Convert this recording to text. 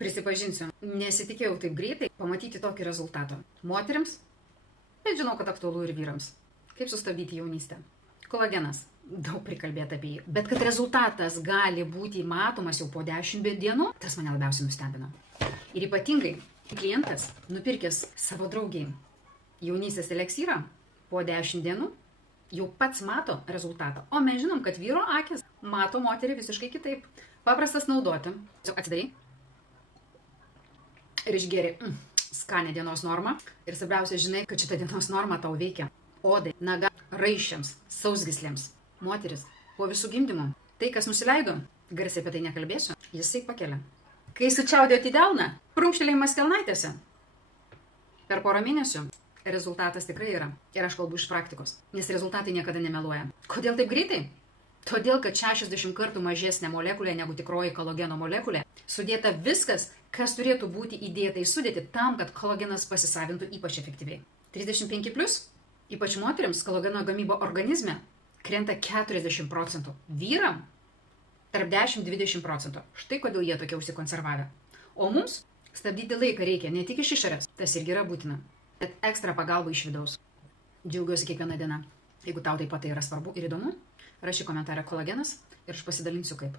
Prisipažinsiu, nesitikėjau taip greitai pamatyti tokį rezultatą. Moterims, bet žinau, kad aktualu ir vyrams. Kaip sustabdyti jaunystę? Kolagenas. Daug prikalbėta apie jį. Bet kad rezultatas gali būti matomas jau po 10 dienų, tas mane labiausiai nustebino. Ir ypatingai klientas, nupirkęs savo draugiai jaunystės eliksyrą, po 10 dienų jau pats mato rezultatą. O mes žinom, kad vyro akis mato moterį visiškai kitaip. Paprastas naudoti. Atsidarai. Ir išgeri skanę dienos normą. Ir svarbiausia, žinai, kad šita dienos norma tau veikia odai, naga, raiščiams, sausgyslėms. Moteris, po visų gimdymų, tai, kas nusileido, garsiai apie tai nekalbėsiu, jisai pakelia. Kai sučiaudėt į delną, prunkštelėjimas kelnaitėse. Per porą mėnesių rezultatas tikrai yra. Ir aš kalbu iš praktikos, nes rezultatai niekada nemeluoja. Kodėl taip greitai? Todėl, kad 60 kartų mažesnė molekulė negu tikroji kolageno molekulė, sudėta viskas, kas turėtų būti įdėta į sudėtį tam, kad kolagenas pasisavintų ypač efektyviai. 35+, ypač moteriams, kolageno gamyba organizme krenta 40%. Vyram tarp 10-20%. Štai kodėl jie tokie užsikonservavę. O mums stabdyti laiką reikia ne tik iš išorės, tas irgi yra būtina, bet ekstra pagalba iš vidaus. Džiaugiuosi kiekvieną dieną. Jeigu tau taip pat tai yra svarbu ir įdomu, rašyk komentarą kolagenas ir aš pasidalinsiu kaip.